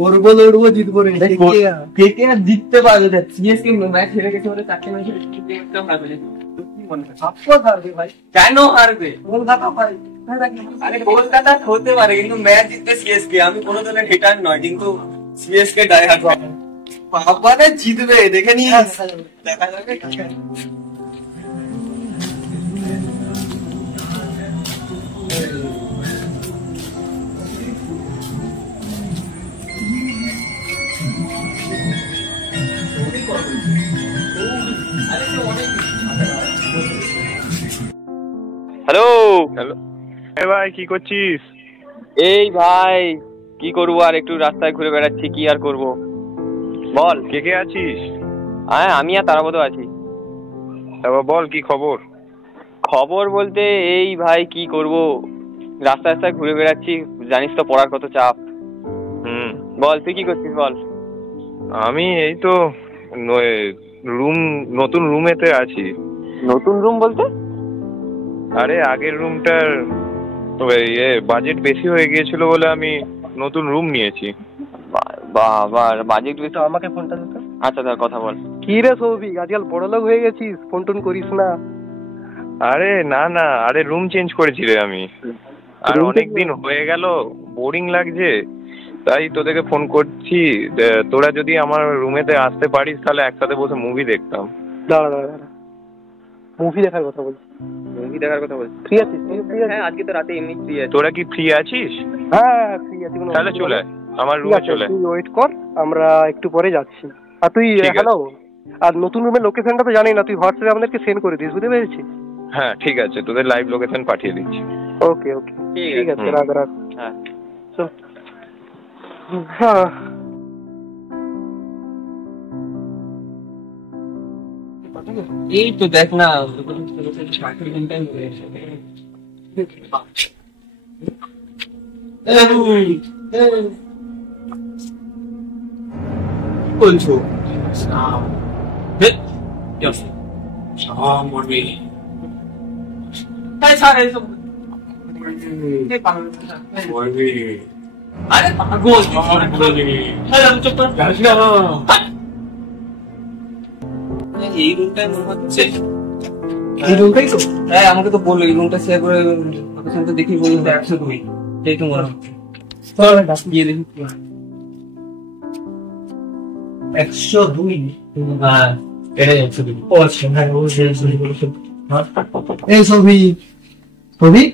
করবো লড়বো জিতবো রে। কেকেআর জিততে পারবে, সিএসকে ম্যাচ হেরে গেছে বলে 4টে ম্যাচ হারবে। কি মনে হয় অফকোর্স হারবে ভাই। কেন হারবে? কলকাতা ভাই। আরে কলকাতা হতে পারে কিন্তু ম্যাচ জিতবে সিএসকে। আমি কোনো দলের হেটার নয় কিন্তু সিএসকে ডাই হার্ড বাবারে জিতবে দেখে নিয়ে দেখা যাবে। হ্যালো হ্যালো, এ ভাই কি করছিস? এই ভাই কি করবো, আর একটু রাস্তায় ঘুরে বেড়াচ্ছি, কি আর করব বল। কে কে আছিস? হ্যাঁ আমি আর তারাপদ আছি। তারপর বল কি খবর? খবর বলতে এই ভাই কি করব, রাস্তায় রাস্তায় ঘুরে বেড়াচ্ছি, জানিস তো পড়ার কত চাপ। বল তুই কি করছিস বল। আমি এই তো নতুন রুমেতে আছি। নতুন রুম বলতে? আরে আগের রুমটার বাজেট বেশি হয়ে গিয়েছিল বলে আমি নতুন রুম নিয়েছি। বাবা বাজেট বেশি, আমাকে ফোনটা দিত। আচ্ছা তার কথা বল। কি রে সৌভিক, আজকাল বড়লোক হয়ে গেছিস, ফোন টোন করিস না। আরে না না, আরে রুম চেঞ্জ করেছি রে আমি। আর অনেকদিন হয়ে গেল, বোরিং লাগছে, তাই তোদেরকে ফোন করছি। তোরা যদি আমার রুমেতে আসতে পারিস তাহলে একসাথে বসে মুভি দেখতাম। দাঁড়া দাঁড়া দাঁড়া, মুভি দেখার কথা বলছি। মুভি দেখার কথা বলছি? ফ্রি আছিস? হ্যাঁ আজকে তো রাতে এমনি ফ্রি আছি। তোরা কি ফ্রি আছিস? হ্যাঁ ফ্রি আছি। তাহলে চলে আয় আমার রুমে, চলে তুই ওয়েট কর, আমরা একটু পরে যাচ্ছি। আর তুই হ্যালো, আর নতুন রুমের লোকেশনটা তো জানি না, তুই হোয়াটসঅ্যাপে আমাদেরকে সেন্ড করে দিস, বুঝতে পেরেছিস? হ্যাঁ ঠিক আছে, তোদের লাইভ লোকেশন পাঠিয়ে দিচ্ছি। ওকে ওকে ঠিক আছে, রাখ রাখ। হ্যাঁ চল। হ্যাঁ এই তো দেখ না, বলছো আরে এই রুমটাই মনে হচ্ছে। এই রুমটাই তো? হ্যাঁ আমাকে তো বললো এই রুমটা শেয়ার করে দেখি, বললো 102। এই তো মনে হচ্ছে। গিয়ে দেখি 102। হ্যাঁ এটাই 102। ও আচ্ছা, হ্যাঁ ও এই সৌভিক, সৌভিক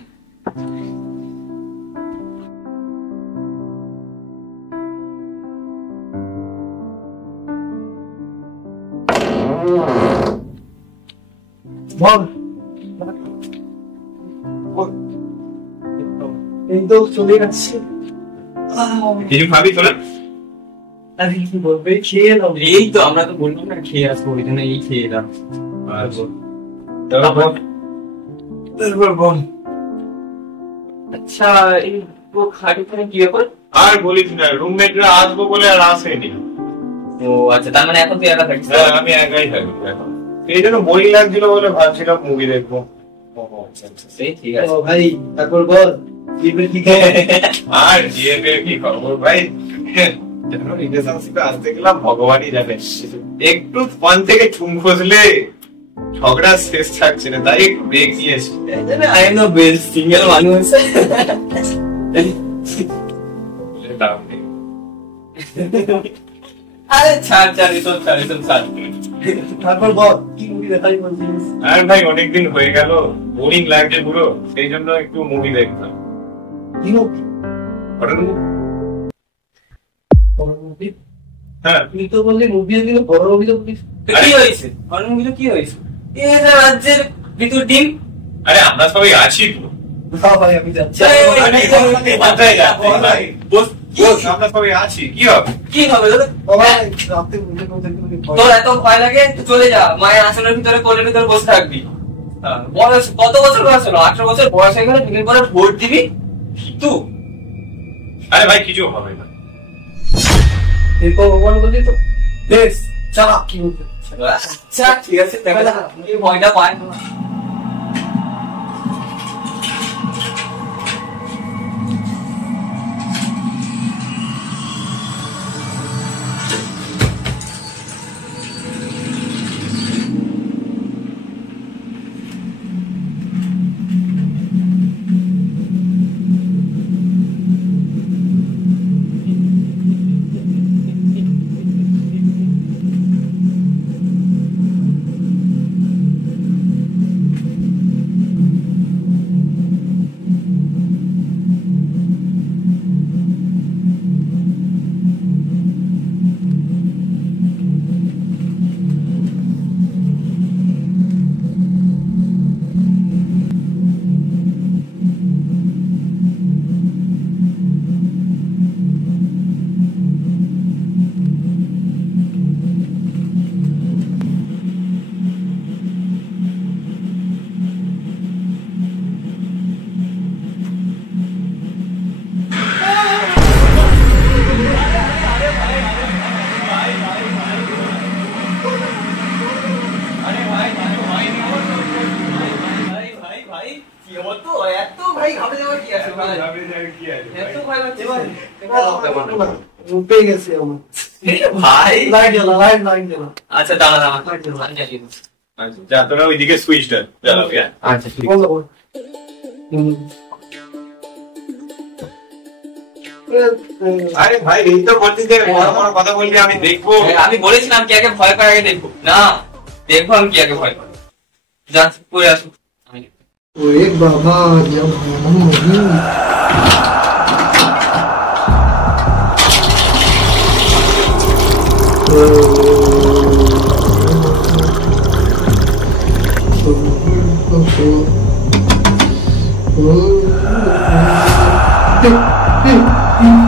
বল। এই তো চলে যাচ্ছে। কিছু খাবি তোরা? আরে কি বলবে, খেয়ে নাও। এই তো আমরা তো বললাম না খেয়ে আসবো, ওই জন্য এই খেয়ে এলাম। আচ্ছা এই খাটে কি ব্যাপার? আর বলিস না, রুমমেটরা আসবো বলে আর আসেনি। ও আচ্ছা, তার মানে এখন তুই একা থাকিস? হ্যাঁ আমি একাই থাকি এখন, এই জন্য বোরিং লাগছিল বলে ভাবছিলাম মুভি দেখবো। সেই ঠিক আছে ভাই, তারপর বল জিপের কি খবর? আর জিএফের কি খবর ভাই? জানো রিলেশনশিপে আসতে গেলাম ভগবানই জানে, একটু ফোন থেকে চুম খসলে ঝগড়া শেষ থাকছে না, তাই একটু ব্রেক নিয়েছি। I am the best single মানুষ। আরে ছাড় ছাড়, এসব ছাড়, এসব ছাড়। তারপর বল কি মুভি দেখাই বলছিস? আর ভাই অনেকদিন হয়ে গেল, বোরিং লাগছে পুরো, সেই জন্য একটু মুভি দেখলাম। কি মুভি? হ্যাঁ তুই তো বললি মুভি দিলে বড় মুভি তো বলিস। কি হয়েছে হরর মুভিতে, কি হয়েছে? এই যে রাজ্যের ভিতর টিম, আরে আমরা সবাই আছি তো। ভাই আমি যাচ্ছি। আমরা সবাই আছি, কি হবে? কি হবে তোর এত ভয় লাগে? চলে যা, মায়ের আসনের ভিতরে কোলের ভিতরে বসে থাকবি। বয়স কত বছর বয়স হলো? 18 বছর বয়স হয়ে গেলে দিনের পরে ভোট দিবি তুই। আরে ভাই কিছু হবে না। এরপর ভগবান বললি তো বেশ চালা কি বলতে। আচ্ছা ঠিক আছে, দেখা যাক ভয়টা পায় না। পেয়ে গেছি আমার ভাই লাইট জ্বালা আচ্ছা দাঁড়া দাঁড়া যা তোরা ওইদিকে সুইচটা জ্বালাবি। আচ্ছা ঠিক বন্ধ কর। আরে ভাই এই তো বলছিস যে আমার কথা বলবি আমি দেখবো। আমি বলেছিলাম কি আগে ভয় করে আগে দেখবো না, দেখবো আমি কি আগে ভয় করে যা পরে আসুন। ওরে বাবা যা ভয়ানক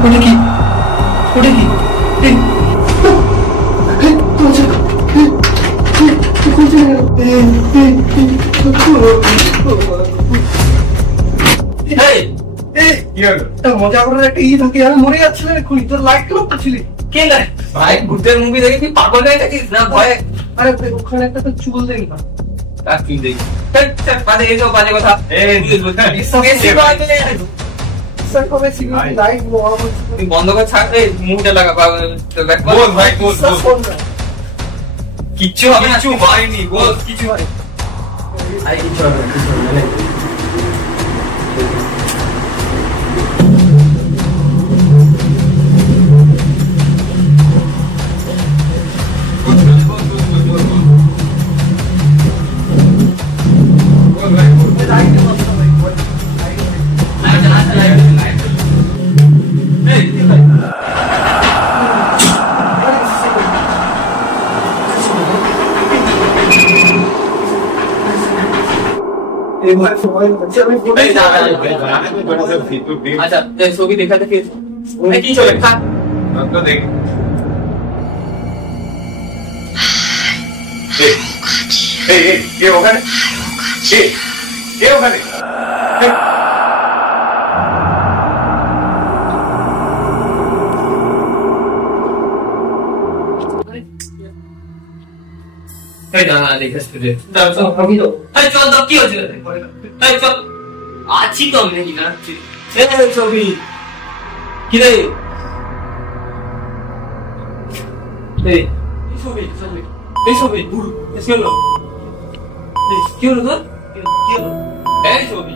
ওটা কি মজা করার একটা থাকে আমি মরে যাচ্ছিলাম এক্ষুনি তোর লাইট কেন করছিলি কে লাই ভাই ভূতের মুভি দেখে তুই পাগল হয়ে থাকিস না ভয়ে? আরে ওখানে একটা তো চুল দেখি না আর তুই দেখি বাজে এসব বাজে কথা লাইট তুই বন্ধ করে ছাড় মুখটা লাগা বল ভাই বল কিচ্ছু হবে না, কিছু হয়নি বল কিছু হয় আরে কিছু হবে না আচ্ছা ছবি দেখা দেখে কি চলে দেখ ওখানে ওখানে আছি তো আমি নাকি না ছবি কি রে এই ছবি কি হলো তোর কি হলো এই ছবি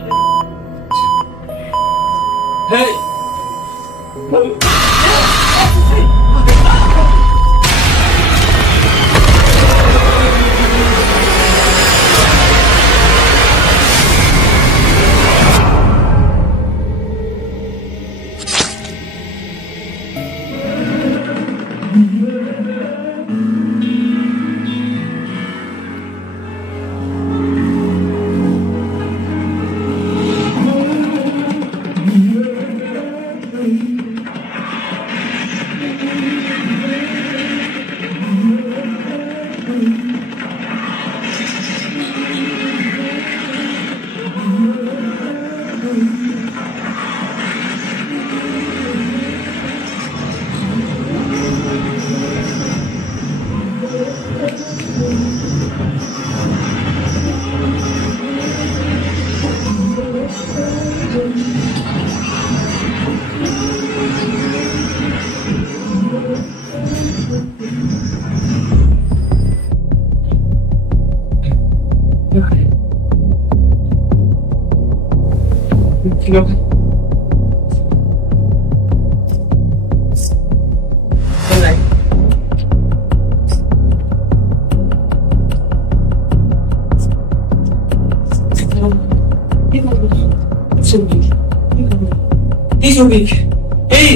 এই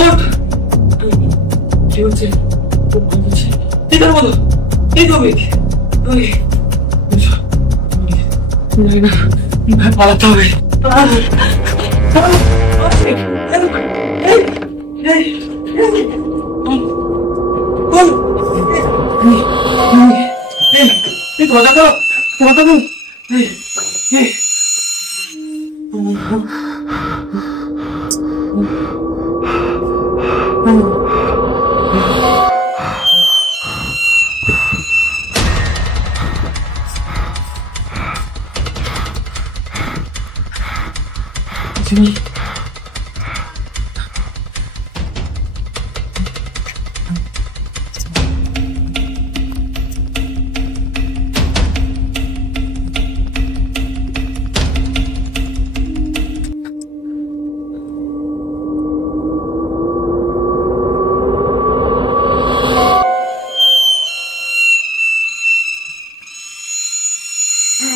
ওঠ কি হচ্ছে পালাতে হবে Jimmy.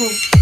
Ah!